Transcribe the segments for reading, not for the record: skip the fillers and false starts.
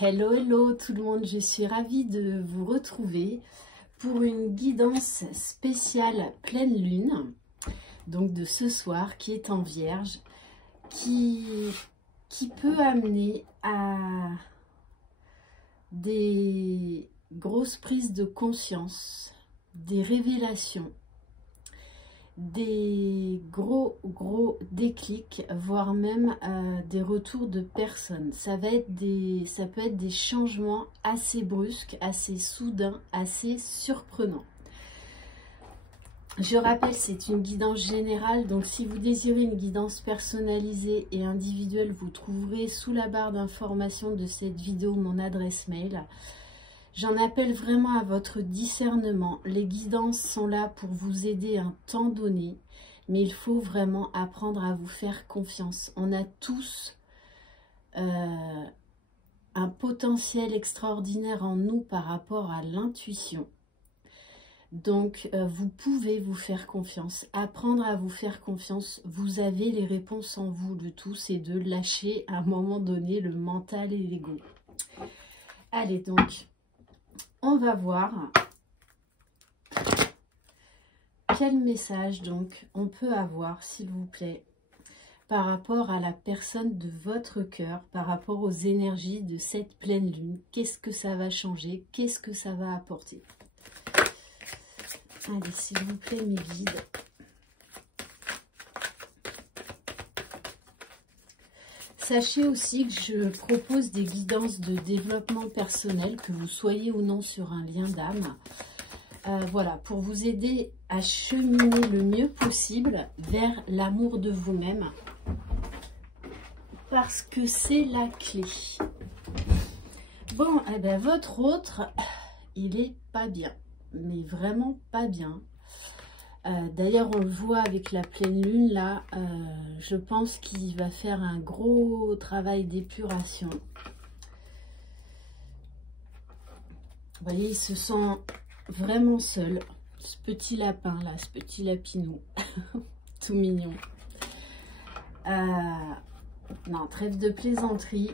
Hello, hello tout le monde, je suis ravie de vous retrouver pour une guidance spéciale pleine lune, donc de ce soir qui est en Vierge, qui peut amener à des grosses prises de conscience, des révélations, des gros déclics, voire même des retours de personnes. Ça peut être des changements assez brusques, assez soudains, assez surprenants. Je rappelle, c'est une guidance générale, donc si vous désirez une guidance personnalisée et individuelle, vous trouverez sous la barre d'information de cette vidéo mon adresse mail. J'en appelle vraiment à votre discernement. Les guidances sont là pour vous aider un temps donné, mais il faut vraiment apprendre à vous faire confiance. On a tous un potentiel extraordinaire en nous par rapport à l'intuition. Donc, vous pouvez vous faire confiance, apprendre à vous faire confiance. Vous avez les réponses en vous. Le tout, c'est de lâcher à un moment donné le mental et l'ego. Allez, donc, on va voir quel message donc on peut avoir, s'il vous plaît, par rapport à la personne de votre cœur, par rapport aux énergies de cette pleine lune. Qu'est-ce que ça va changer? Qu'est-ce que ça va apporter? Allez, s'il vous plaît, mes guides. Sachez aussi que je propose des guidances de développement personnel, que vous soyez ou non sur un lien d'âme. Voilà, pour vous aider à cheminer le mieux possible vers l'amour de vous-même. Parce que c'est la clé. Bon, eh bien, votre autre, il est pas bien. Mais vraiment pas bien. D'ailleurs, on le voit avec la pleine lune, là, je pense qu'il va faire un gros travail d'épuration. Vous voyez, il se sent vraiment seul. Ce petit lapin, là, ce petit lapinou, tout mignon. Non, trêve de plaisanterie.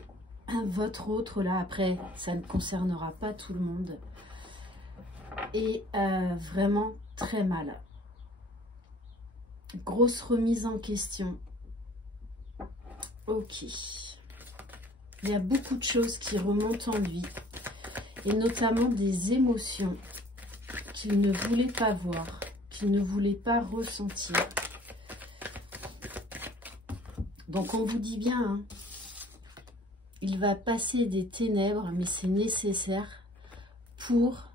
Votre autre, là, après, ça ne concernera pas tout le monde. Et vraiment très mal. Grosse remise en question. Ok. Il y a beaucoup de choses qui remontent en lui. Et notamment des émotions qu'il ne voulait pas voir, qu'il ne voulait pas ressentir. Donc on vous dit bien, hein, il va passer des ténèbres, mais c'est nécessaire pour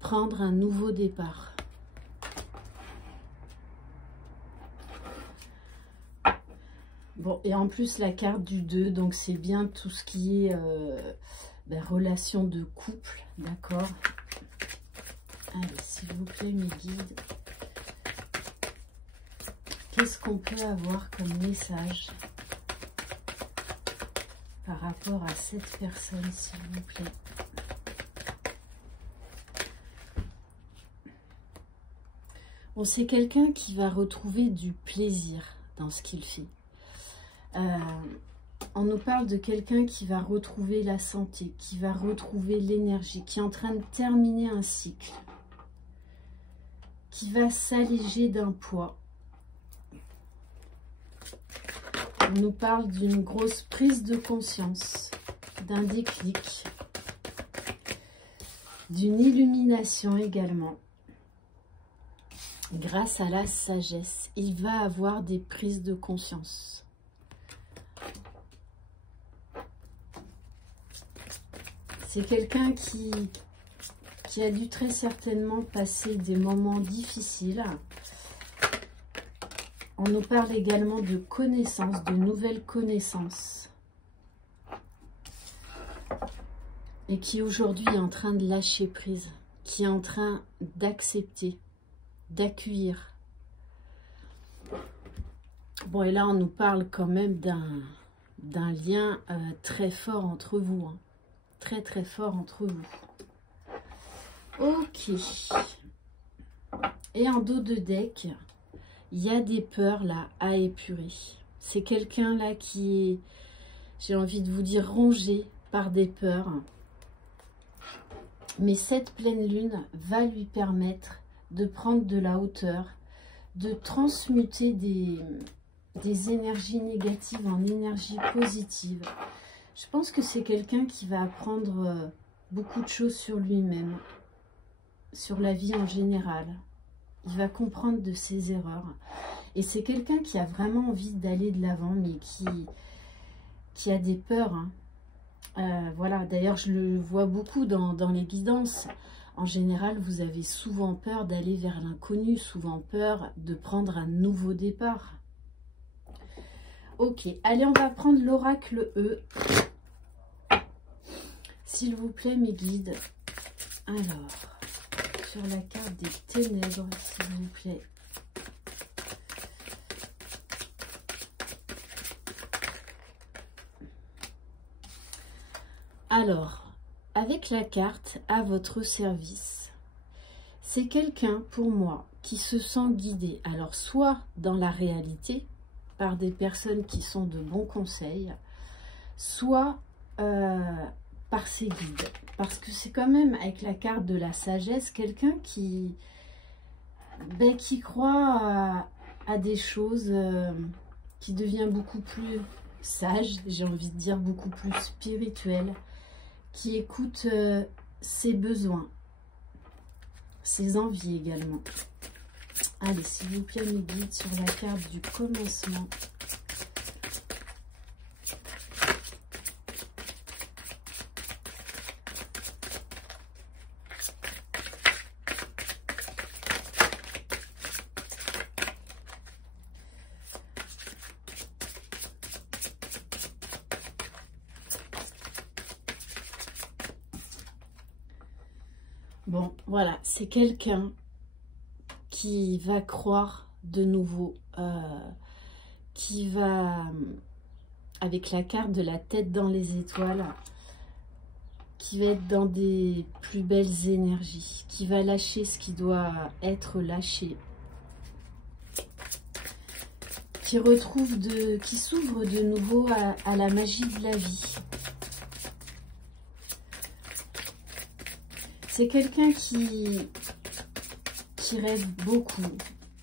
prendre un nouveau départ. Bon, et en plus, la carte du 2, donc c'est bien tout ce qui est relation de couple, d'accord? Allez, s'il vous plaît, mes guides. Qu'est-ce qu'on peut avoir comme message par rapport à cette personne, s'il vous plaît? Bon, c'est quelqu'un qui va retrouver du plaisir dans ce qu'il fait. On nous parle de quelqu'un qui va retrouver la santé, qui va retrouver l'énergie, qui est en train de terminer un cycle, qui va s'alléger d'un poids. On nous parle d'une grosse prise de conscience, d'un déclic, d'une illumination également. Grâce à la sagesse, il va avoir des prises de conscience. C'est quelqu'un qui a dû très certainement passer des moments difficiles. On nous parle également de connaissances, de nouvelles connaissances. Et qui aujourd'hui est en train de lâcher prise, qui est en train d'accepter, d'accueillir. Bon, et là, on nous parle quand même d'un lien très fort entre vous. Hein. Très, très fort entre vous. Ok. Et en dos de deck, il y a des peurs là à épurer. C'est quelqu'un là qui est, j'ai envie de vous dire, rongé par des peurs. Mais cette pleine lune va lui permettre de prendre de la hauteur, de transmuter des énergies négatives en énergies positives. Je pense que c'est quelqu'un qui va apprendre beaucoup de choses sur lui-même, sur la vie en général. Il va comprendre de ses erreurs. Et c'est quelqu'un qui a vraiment envie d'aller de l'avant, mais qui a des peurs. Voilà, d'ailleurs, je le vois beaucoup dans les guidances. En général, vous avez souvent peur d'aller vers l'inconnu, souvent peur de prendre un nouveau départ. Ok, allez, on va prendre l'oracle E. S'il vous plaît, mes guides. Alors, sur la carte des ténèbres, s'il vous plaît. Alors, avec la carte à votre service, c'est quelqu'un, pour moi, qui se sent guidé. Alors, soit dans la réalité, par des personnes qui sont de bons conseils, soit par ses guides. Parce que c'est quand même, avec la carte de la sagesse, quelqu'un qui croit à des choses, qui devient beaucoup plus sage, j'ai envie de dire beaucoup plus spirituel, qui écoute ses besoins, ses envies également. Allez, s'il vous plaît, mes guides, sur la carte du commencement. Bon, voilà, c'est quelqu'un qui va croire de nouveau, qui va, avec la carte de la tête dans les étoiles, qui va être dans des plus belles énergies, qui va lâcher ce qui doit être lâché, qui s'ouvre de nouveau à la magie de la vie. C'est quelqu'un qui rêve beaucoup,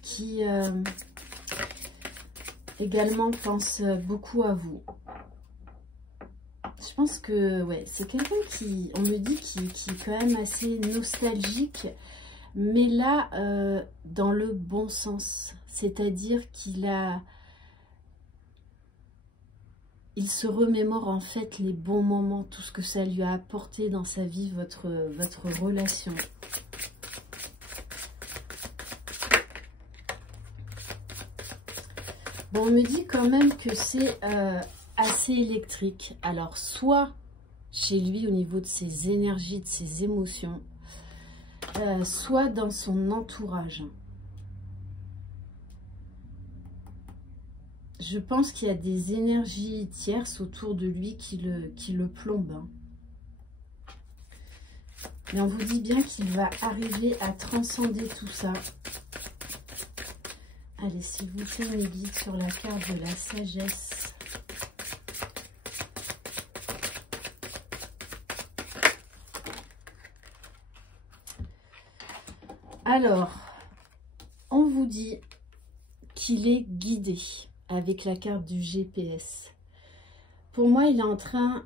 qui également pense beaucoup à vous. Je pense que ouais, c'est quelqu'un qui, on me dit, qui est quand même assez nostalgique, mais là, dans le bon sens. C'est-à-dire il se remémore en fait les bons moments, tout ce que ça lui a apporté dans sa vie, votre relation. Bon, on me dit quand même que c'est assez électrique. Alors, soit chez lui au niveau de ses énergies, de ses émotions, soit dans son entourage. Je pense qu'il y a des énergies tierces autour de lui qui le plombent. Mais on vous dit bien qu'il va arriver à transcender tout ça. Allez, s'il vous plaît, mes guides, sur la carte de la sagesse. Alors, on vous dit qu'il est guidé avec la carte du GPS. Pour moi, il est en train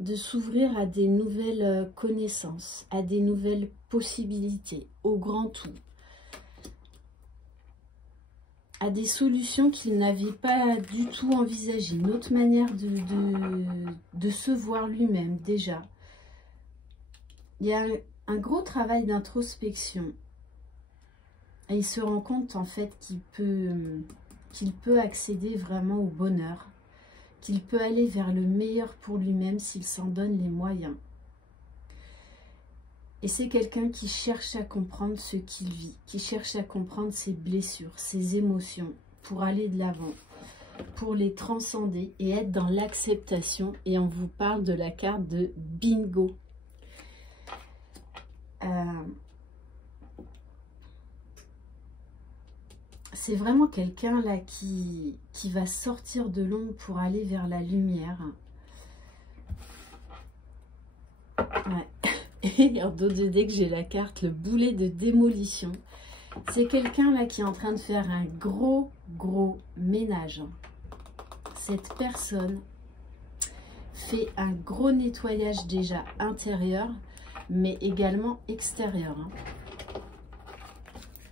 de s'ouvrir à des nouvelles connaissances, à des nouvelles possibilités, au grand tout, à des solutions qu'il n'avait pas du tout envisagées, une autre manière de se voir lui-même déjà. Il y a un gros travail d'introspection. Et il se rend compte en fait qu'il peut accéder vraiment au bonheur, qu'il peut aller vers le meilleur pour lui-même s'il s'en donne les moyens. Et c'est quelqu'un qui cherche à comprendre ce qu'il vit, qui cherche à comprendre ses blessures, ses émotions, pour aller de l'avant, pour les transcender et être dans l'acceptation. Et on vous parle de la carte de bingo. C'est vraiment quelqu'un là qui va sortir de l'ombre pour aller vers la lumière. Ouais. Et en dos de deck, j'ai la carte le boulet de démolition. C'est quelqu'un là qui est en train de faire un gros ménage. Cette personne fait un gros nettoyage déjà intérieur, mais également extérieur.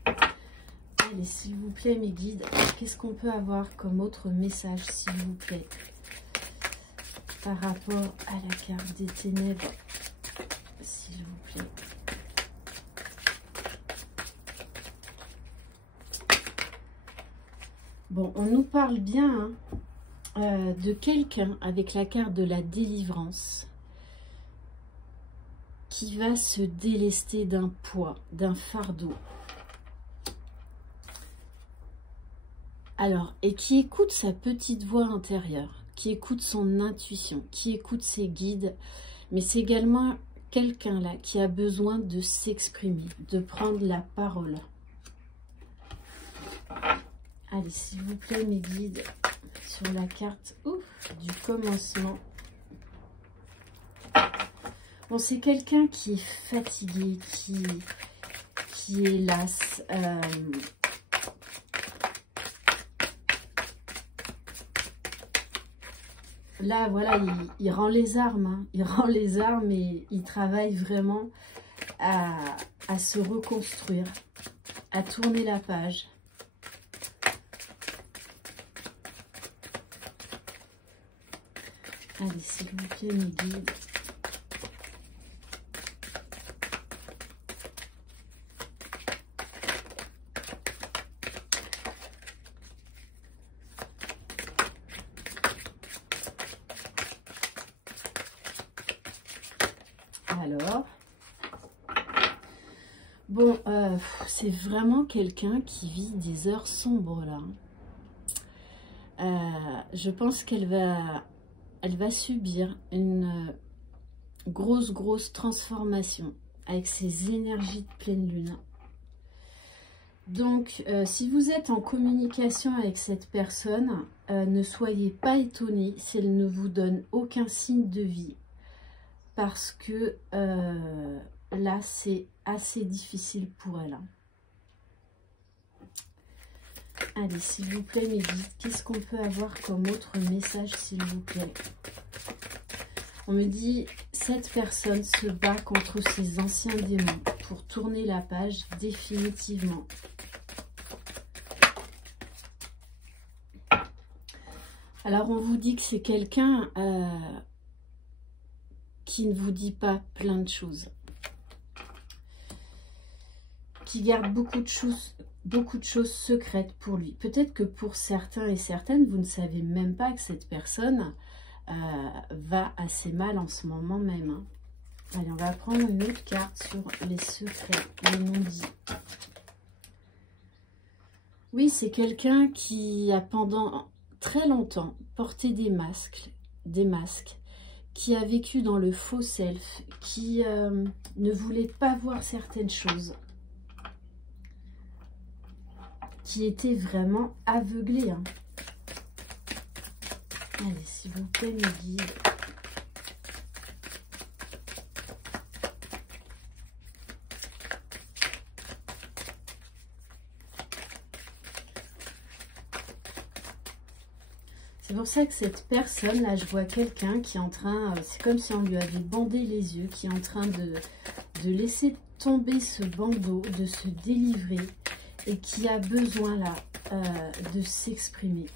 Allez, s'il vous plaît, mes guides, qu'est-ce qu'on peut avoir comme autre message, s'il vous plaît, par rapport à la carte des ténèbres, s'il vous plaît. Bon, on nous parle bien de quelqu'un avec la carte de la délivrance qui va se délester d'un poids, d'un fardeau. Alors, et qui écoute sa petite voix intérieure, qui écoute son intuition, qui écoute ses guides, mais c'est également quelqu'un là qui a besoin de s'exprimer, de prendre la parole. Allez, s'il vous plaît, mes guides, sur la carte du commencement. Bon, c'est quelqu'un qui est fatigué, qui est las. Là, voilà, il rend les armes. Hein. Il rend les armes et il travaille vraiment à se reconstruire, à tourner la page. Allez, s'il vous plaît, mes guides. Alors, bon, c'est vraiment quelqu'un qui vit des heures sombres là. Je pense qu'elle va subir une grosse transformation avec ses énergies de pleine lune. Donc, si vous êtes en communication avec cette personne, ne soyez pas étonnés si elle ne vous donne aucun signe de vie. Parce que là, c'est assez difficile pour elle. Allez, s'il vous plaît, mes guides, qu'est-ce qu'on peut avoir comme autre message, s'il vous plaît? On me dit, cette personne se bat contre ses anciens démons pour tourner la page définitivement. Alors, on vous dit que c'est quelqu'un qui ne vous dit pas plein de choses, qui garde beaucoup de choses secrètes pour lui. Peut-être que pour certains et certaines, vous ne savez même pas que cette personne va assez mal en ce moment même. Hein. Allez, on va prendre une autre carte sur les secrets, les non-dits. Oui, c'est quelqu'un qui a pendant très longtemps porté des masques, qui a vécu dans le faux self, qui ne voulait pas voir certaines choses, qui était vraiment aveuglé. Hein. Allez, s'il vous plaît, mes guides. C'est pour ça que cette personne, là, je vois quelqu'un qui est en train, c'est comme si on lui avait bandé les yeux, qui est en train de laisser tomber ce bandeau, de se délivrer, et qui a besoin, là, de s'exprimer.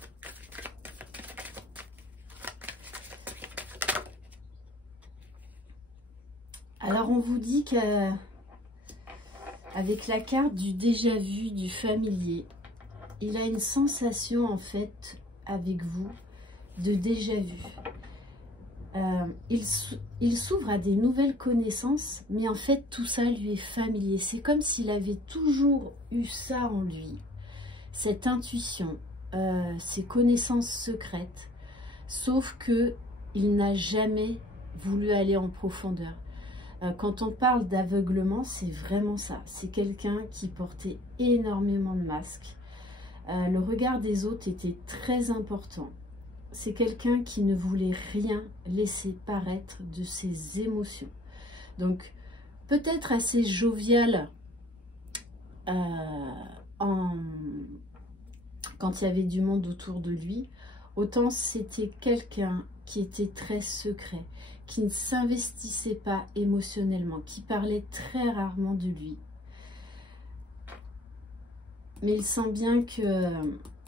Alors, on vous dit qu'avec la carte du déjà vu, du familier, il a une sensation, en fait, avec vous, de déjà vu. Il s'ouvre à des nouvelles connaissances, mais en fait, tout ça lui est familier. C'est comme s'il avait toujours eu ça en lui, cette intuition, ces connaissances secrètes, sauf que il n'a jamais voulu aller en profondeur. Quand on parle d'aveuglement, c'est vraiment ça. C'est quelqu'un qui portait énormément de masques. Le regard des autres était très important. C'est quelqu'un qui ne voulait rien laisser paraître de ses émotions. Donc, peut-être assez jovial quand il y avait du monde autour de lui, autant c'était quelqu'un qui était très secret, qui ne s'investissait pas émotionnellement, qui parlait très rarement de lui. Mais il sent bien que,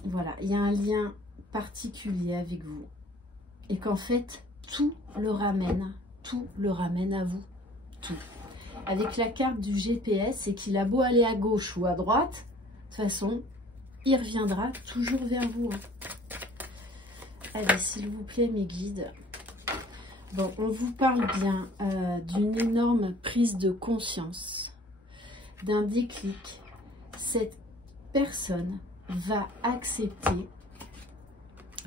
voilà, il y a un lien particulier avec vous. Et qu'en fait, tout le ramène à vous, tout. Avec la carte du GPS, et qu'il a beau aller à gauche ou à droite, de toute façon, il reviendra toujours vers vous. Allez, s'il vous plaît, mes guides. Bon, on vous parle bien d'une énorme prise de conscience, d'un déclic. Cette personne va accepter,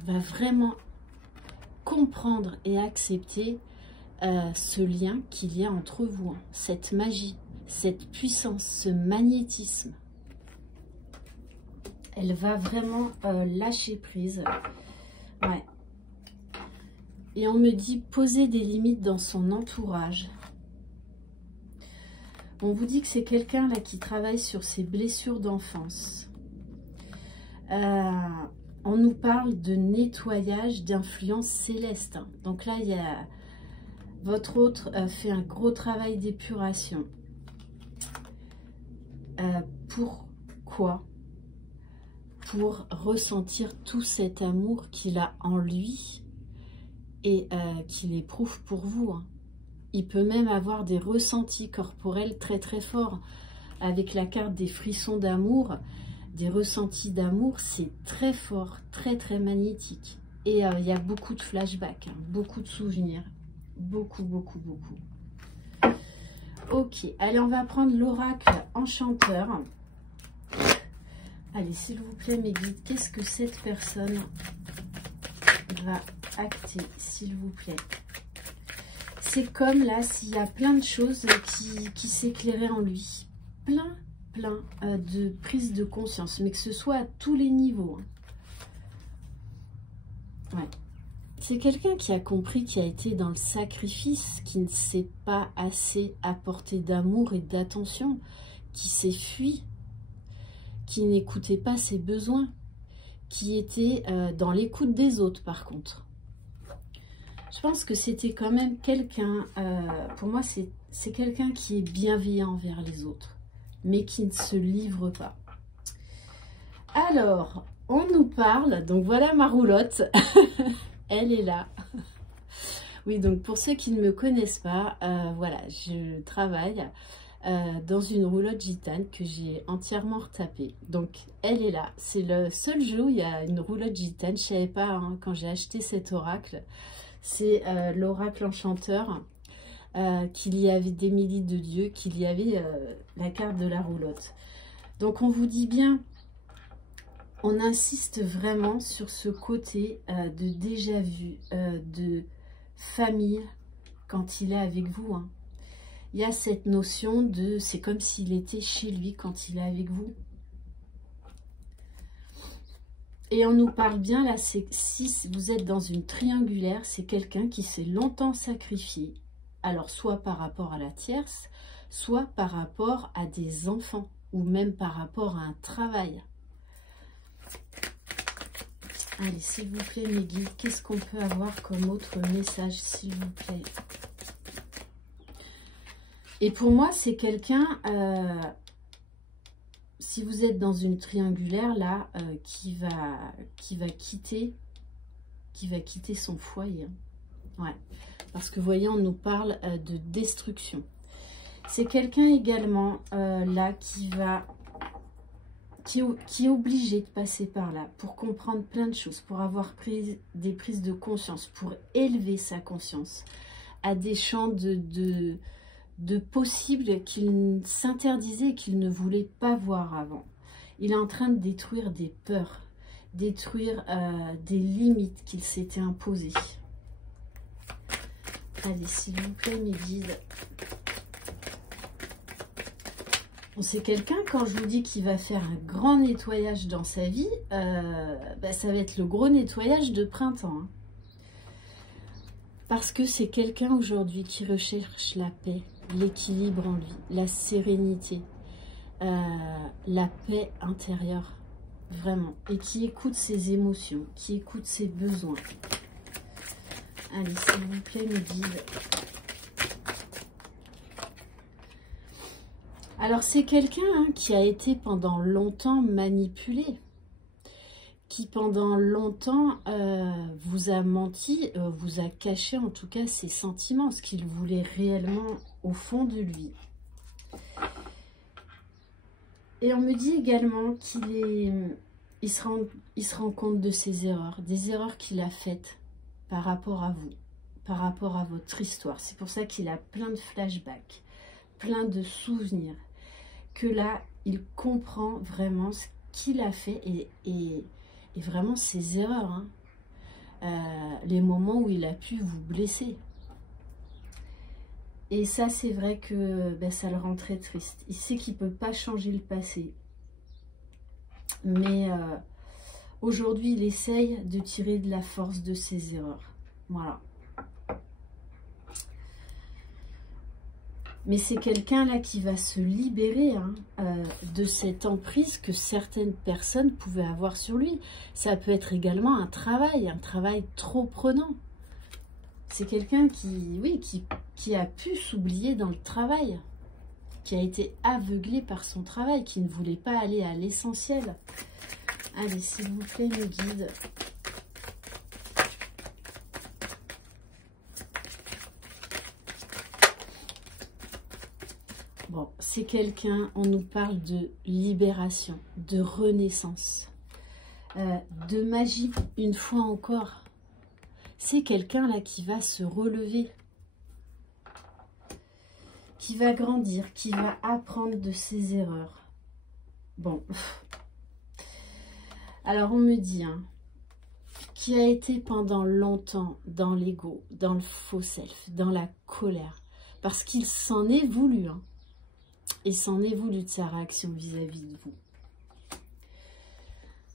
va vraiment comprendre et accepter ce lien qu'il y a entre vous, hein, cette magie, cette puissance, ce magnétisme. Elle va vraiment lâcher prise. Ouais. Et on me dit poser des limites dans son entourage. On vous dit que c'est quelqu'un là qui travaille sur ses blessures d'enfance. On nous parle de nettoyage d'influence céleste. Hein. Donc là, il y a votre autre fait un gros travail d'épuration. Pourquoi? Pour ressentir tout cet amour qu'il a en lui et qu'il éprouve pour vous. Hein. Il peut même avoir des ressentis corporels très très forts. Avec la carte des frissons d'amour, des ressentis d'amour, c'est très fort, très très magnétique. Et il y a beaucoup de flashbacks, hein, beaucoup de souvenirs, beaucoup. Ok, allez, on va prendre l'oracle enchanteur. Allez, s'il vous plaît, mes guides, qu'est-ce que cette personne va acter, s'il vous plaît? C'est comme là, s'il y a plein de choses qui s'éclairaient en lui. Plein de prise de conscience, mais que ce soit à tous les niveaux. Hein. Ouais. C'est quelqu'un qui a compris, qui a été dans le sacrifice, qui ne s'est pas assez apporté d'amour et d'attention, qui s'est fui, qui n'écoutait pas ses besoins, qui était dans l'écoute des autres par contre. Je pense que c'était quand même quelqu'un, pour moi c'est quelqu'un qui est bienveillant envers les autres, mais qui ne se livre pas. Alors, on nous parle, donc voilà ma roulotte, elle est là. Oui, donc pour ceux qui ne me connaissent pas, voilà, je travaille dans une roulotte gitane que j'ai entièrement retapée. Donc, elle est là. C'est le seul jeu où il y a une roulotte gitane. Je ne savais pas hein, quand j'ai acheté cet oracle. C'est l'oracle enchanteur, qu'il y avait d'Émilie de Dieu, qu'il y avait la carte de la roulotte. Donc, on vous dit bien, on insiste vraiment sur ce côté de déjà-vu, de famille quand il est avec vous. Hein. Il y a cette notion de, c'est comme s'il était chez lui quand il est avec vous. Et on nous parle bien là, c'est si vous êtes dans une triangulaire, c'est quelqu'un qui s'est longtemps sacrifié. Alors soit par rapport à la tierce, soit par rapport à des enfants, ou même par rapport à un travail. Allez, s'il vous plaît, mes guides, qu'est-ce qu'on peut avoir comme autre message, s'il vous plaît? Et pour moi, c'est quelqu'un, si vous êtes dans une triangulaire, là, qui va quitter son foyer. Hein. Ouais. Parce que, vous voyez, on nous parle de destruction. C'est quelqu'un également, là, qui est obligé de passer par là pour comprendre plein de choses, pour avoir pris des prises de conscience, pour élever sa conscience à des champs de possibles qu'il s'interdisait et qu'il ne voulait pas voir avant. Il est en train de détruire des peurs, détruire des limites qu'il s'était imposées. Allez, s'il vous plaît, mes guides. Bon, c'est quelqu'un, quand je vous dis qu'il va faire un grand nettoyage dans sa vie, ça va être le gros nettoyage de printemps. Hein. Parce que c'est quelqu'un aujourd'hui qui recherche la paix, l'équilibre en lui, la sérénité, la paix intérieure, vraiment, et qui écoute ses émotions, qui écoute ses besoins. Allez, s'il vous plaît, mes guides. Alors, c'est quelqu'un qui a été pendant longtemps manipulé, qui pendant longtemps vous a menti, vous a caché en tout cas ses sentiments, ce qu'il voulait réellement au fond de lui. Et on me dit également il se rend compte de ses erreurs, des erreurs qu'il a faites par rapport à vous, par rapport à votre histoire. C'est pour ça qu'il a plein de flashbacks, plein de souvenirs, que là, il comprend vraiment ce qu'il a fait et vraiment ses erreurs, hein. Les moments où il a pu vous blesser. Et ça, c'est vrai que ça le rend très triste. Il sait qu'il ne peut pas changer le passé. Mais aujourd'hui, il essaye de tirer de la force de ses erreurs. Voilà. Mais c'est quelqu'un là qui va se libérer de cette emprise que certaines personnes pouvaient avoir sur lui. Ça peut être également un travail trop prenant. C'est quelqu'un qui a pu s'oublier dans le travail, qui a été aveuglé par son travail, qui ne voulait pas aller à l'essentiel. Allez, s'il vous plaît, mes guides. Bon, c'est quelqu'un, on nous parle de libération, de renaissance, de magie, une fois encore. C'est quelqu'un là qui va se relever, qui va grandir, qui va apprendre de ses erreurs. Bon, alors on me dit, qui a été pendant longtemps dans l'ego, dans le faux self, dans la colère, parce qu'il s'en est voulu, il s'en est voulu de sa réaction vis-à-vis de vous.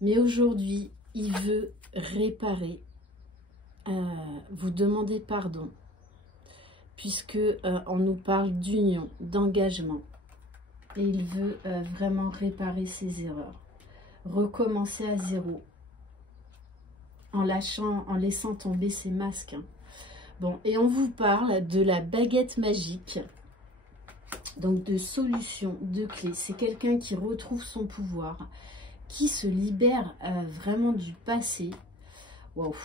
Mais aujourd'hui, il veut réparer, vous demander pardon, puisque on nous parle d'union, d'engagement. Et il veut vraiment réparer ses erreurs, recommencer à zéro, en laissant tomber ses masques. Bon, et on vous parle de la baguette magique, donc de solutions, de clés. C'est quelqu'un qui retrouve son pouvoir, qui se libère vraiment du passé. Waouh!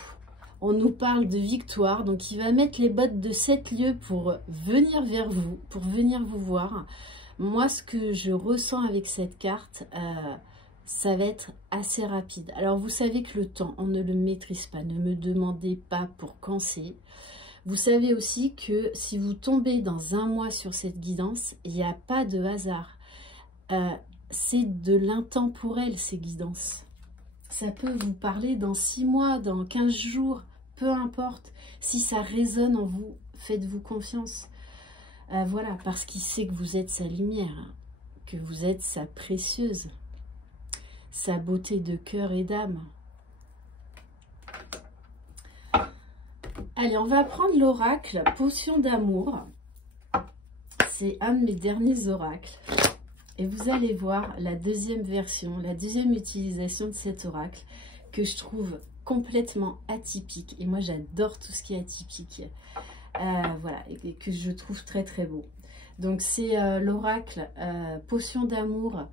On nous parle de victoire, donc il va mettre les bottes de 7 lieues pour venir vers vous, pour venir vous voir. Moi, ce que je ressens avec cette carte, ça va être assez rapide. Alors, vous savez que le temps, on ne le maîtrise pas. Ne me demandez pas pour quand c'est. Vous savez aussi que si vous tombez dans un mois sur cette guidance, il n'y a pas de hasard. C'est de l'intemporel, ces guidances. Ça peut vous parler dans 6 mois, dans 15 jours, peu importe. Si ça résonne en vous, faites-vous confiance. Voilà, parce qu'il sait que vous êtes sa lumière, que vous êtes sa précieuse, sa beauté de cœur et d'âme. Allez, on va prendre l'oracle Potion d'amour. C'est un de mes derniers oracles. Et vous allez voir la deuxième version, la deuxième utilisation de cet oracle que je trouve complètement atypique. Et moi, j'adore tout ce qui est atypique. Voilà, et que je trouve très très beau. Donc, c'est l'oracle Potion d'amour,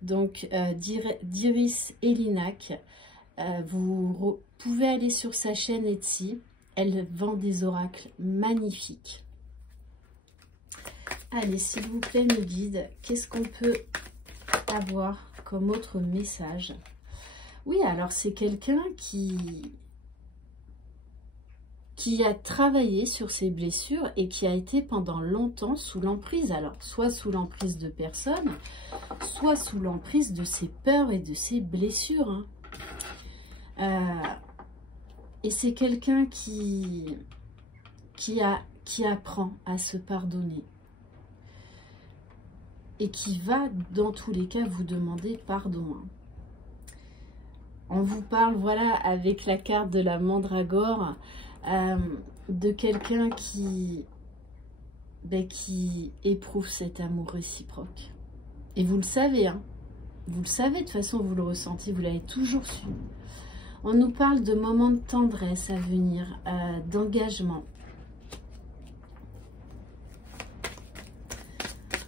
donc d'Iris Elinac. Vous pouvez aller sur sa chaîne Etsy. Elle vend des oracles magnifiques. Allez, s'il vous plaît, mes guides, qu'est-ce qu'on peut avoir comme autre message? Oui, alors c'est quelqu'un qui a travaillé sur ses blessures et qui a été pendant longtemps sous l'emprise. Alors, soit sous l'emprise de personnes, soit sous l'emprise de ses peurs et de ses blessures. Et c'est quelqu'un qui apprend à se pardonner. Et qui va, dans tous les cas, vous demander pardon. On vous parle, voilà, avec la carte de la mandragore, de quelqu'un qui qui éprouve cet amour réciproque. Et vous le savez, hein. Vous le savez, de toute façon, vous le ressentez, vous l'avez toujours su. On nous parle de moments de tendresse à venir, d'engagement.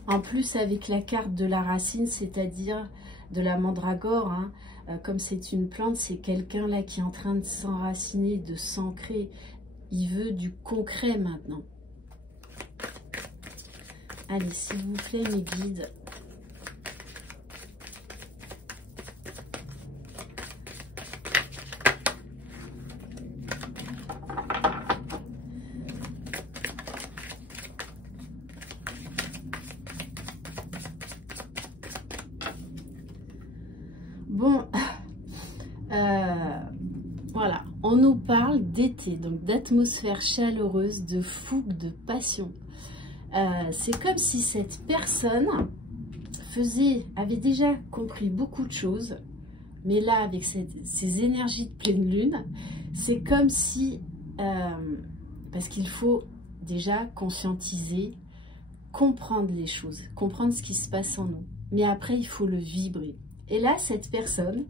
En plus, avec la carte de la racine, c'est-à-dire de la mandragore, hein, comme c'est une plante, c'est quelqu'un là qui est en train de s'enraciner, de s'ancrer. Il veut du concret maintenant. Allez, s'il vous plaît, mes guides. Bon, voilà, on nous parle d'été, donc d'atmosphère chaleureuse, de fougue, de passion. C'est comme si cette personne avait déjà compris beaucoup de choses, mais là, avec ces énergies de pleine lune, c'est comme si, parce qu'il faut déjà conscientiser, comprendre les choses, comprendre ce qui se passe en nous, mais après, il faut le vibrer. Et là, cette personne,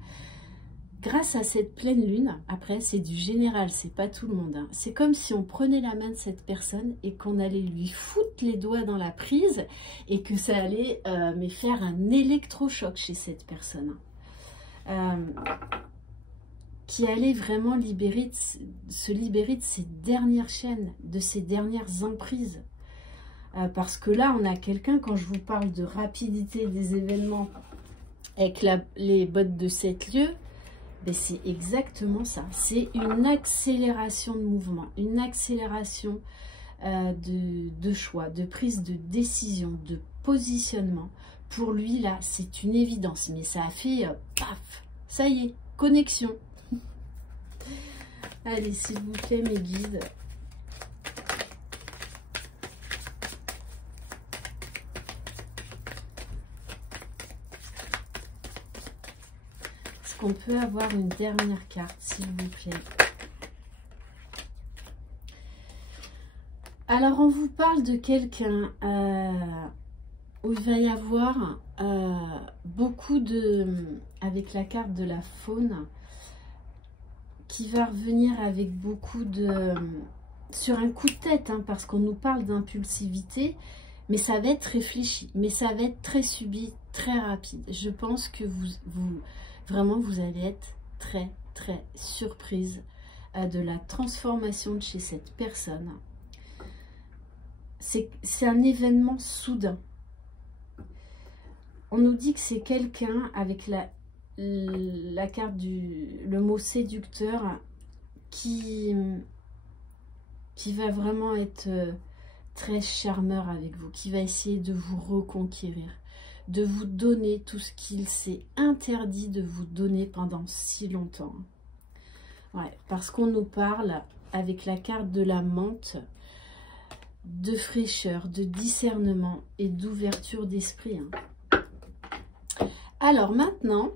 grâce à cette pleine lune, après c'est du général, c'est pas tout le monde, hein. C'est comme si on prenait la main de cette personne et qu'on allait lui foutre les doigts dans la prise et que ça allait mais faire un électrochoc chez cette personne. Qui allait vraiment se libérer de ces dernières chaînes, de ces dernières emprises. Parce que là, on a quelqu'un, quand je vous parle de rapidité des événements, avec les bottes de 7 lieues, ben c'est exactement ça. C'est une accélération de mouvement, une accélération de choix, de prise de décision, de positionnement. Pour lui, là, c'est une évidence. Mais ça a fait paf, ça y est, connexion. Allez, s'il vous plaît, mes guides. On peut avoir une dernière carte, s'il vous plaît. Alors, on vous parle de quelqu'un où il va y avoir beaucoup avec la carte de la faune, qui va revenir avec beaucoup sur un coup de tête, hein, parce qu'on nous parle d'impulsivité, mais ça va être réfléchi, mais ça va être très subit, très rapide. Je pense que vraiment, vous allez être très, très surprise de la transformation de chez cette personne. C'est un événement soudain. On nous dit que c'est quelqu'un avec la carte le mot séducteur qui va vraiment être très charmeur avec vous, qui va essayer de vous reconquérir, de vous donner tout ce qu'il s'est interdit de vous donner pendant si longtemps. Ouais, parce qu'on nous parle, avec la carte de la menthe, de fraîcheur, de discernement et d'ouverture d'esprit. Hein. Alors maintenant,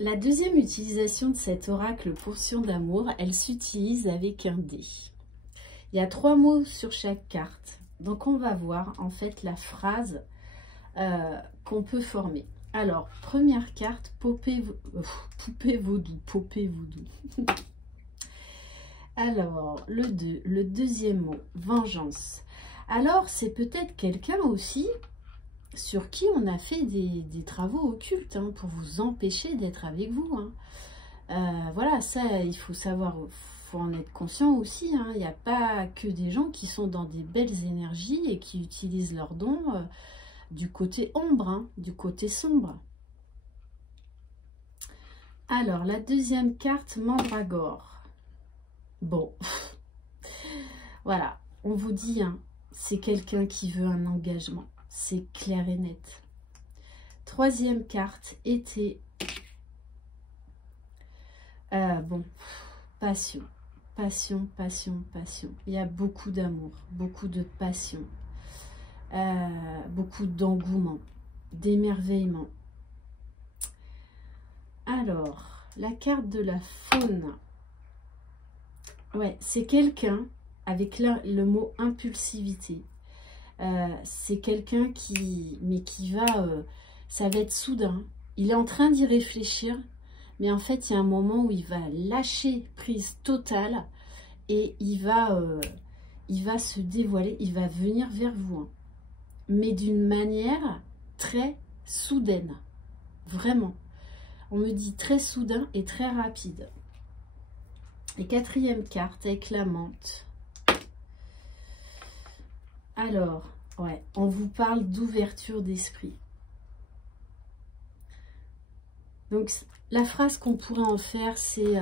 la deuxième utilisation de cet oracle portion d'amour, elle s'utilise avec un dé. Il y a 3 mots sur chaque carte. Donc on va voir en fait la phrase qu'on peut former. Alors, première carte, poupée vaudou. Alors, le deuxième mot, vengeance. Alors, c'est peut-être quelqu'un aussi sur qui on a fait des travaux occultes, hein, pour vous empêcher d'être avec vous. Hein. Voilà, ça, il faut savoir, faut en être conscient aussi. Hein. Il n'y a pas que des gens qui sont dans des belles énergies et qui utilisent leurs dons du côté ombre, hein, du côté sombre. Alors, la deuxième carte, mandragore. Bon, voilà, on vous dit, hein, c'est quelqu'un qui veut un engagement. C'est clair et net. Troisième carte, été. Bon, passion. Passion, passion, passion. Il y a beaucoup d'amour, beaucoup de passion. Beaucoup d'engouement, d'émerveillement. Alors, la carte de la faune. Ouais, c'est quelqu'un avec le mot impulsivité, C'est quelqu'un qui va, ça va être soudain. Il est en train d'y réfléchir, mais en fait, il y a un moment où il va lâcher prise totale et il va se dévoiler, il va venir vers vous, hein. Mais d'une manière très soudaine, vraiment. On me dit très soudain et très rapide. Et quatrième carte avec la menthe. Alors, ouais, on vous parle d'ouverture d'esprit. Donc, la phrase qu'on pourrait en faire, c'est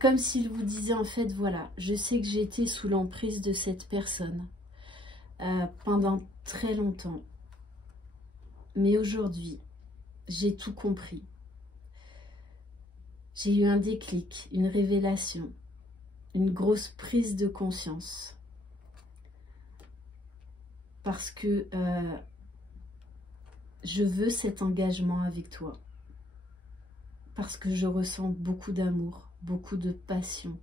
comme s'il vous disait en fait, voilà, je sais que j'ai été sous l'emprise de cette personne pendant très longtemps. Mais aujourd'hui, j'ai tout compris. J'ai eu un déclic, une révélation, une grosse prise de conscience. Parce que je veux cet engagement avec toi. Parce que je ressens beaucoup d'amour, beaucoup de passion.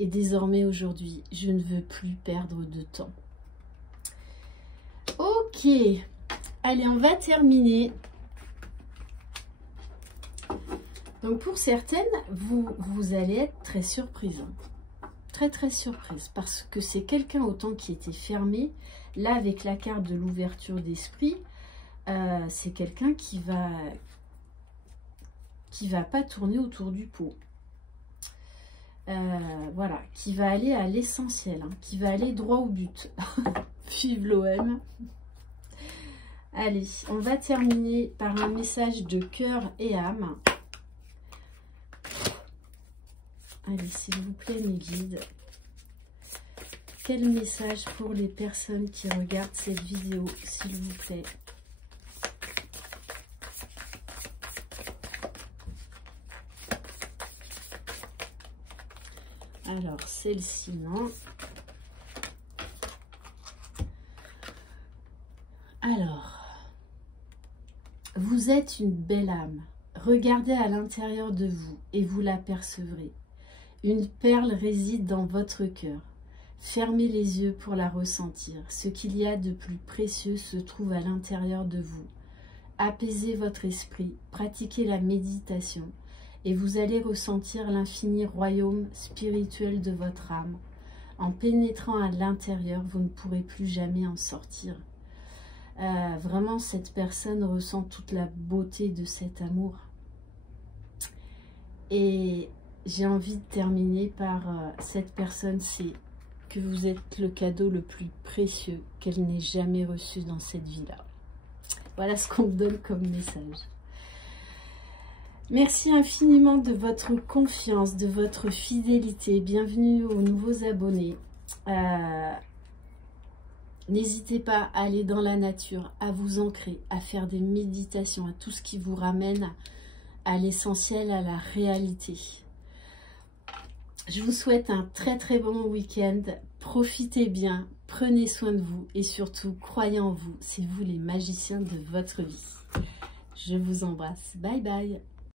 Et désormais, aujourd'hui, je ne veux plus perdre de temps. Ok, allez, on va terminer. Donc, pour certaines, vous allez être très surprise. Très, très surprise. Parce que c'est quelqu'un autant qui était fermé. Là, avec la carte de l'ouverture d'esprit, c'est quelqu'un qui va pas tourner autour du pot. Voilà, qui va aller à l'essentiel, hein, qui va aller droit au but. Vive l'OM. Allez, on va terminer par un message de cœur et âme. Allez, s'il vous plaît, mes guides. Quel message pour les personnes qui regardent cette vidéo, s'il vous plaît? Alors, celle-ci, non. Alors, vous êtes une belle âme. Regardez à l'intérieur de vous et vous l'apercevrez. Une perle réside dans votre cœur. Fermez les yeux pour la ressentir. Ce qu'il y a de plus précieux se trouve à l'intérieur de vous. Apaisez votre esprit, pratiquez la méditation et vous allez ressentir l'infini royaume spirituel de votre âme. En pénétrant à l'intérieur, vous ne pourrez plus jamais en sortir. Vraiment, cette personne ressent toute la beauté de cet amour. Et j'ai envie de terminer par cette personne, c'est que vous êtes le cadeau le plus précieux qu'elle n'ait jamais reçu dans cette vie-là. Voilà ce qu'on me donne comme message. Merci infiniment de votre confiance, de votre fidélité. Bienvenue aux nouveaux abonnés. N'hésitez pas à aller dans la nature, à vous ancrer, à faire des méditations, à tout ce qui vous ramène à l'essentiel, à la réalité. Je vous souhaite un très très bon week-end. Profitez bien, prenez soin de vous et surtout, croyez en vous. C'est vous les magiciens de votre vie. Je vous embrasse. Bye bye.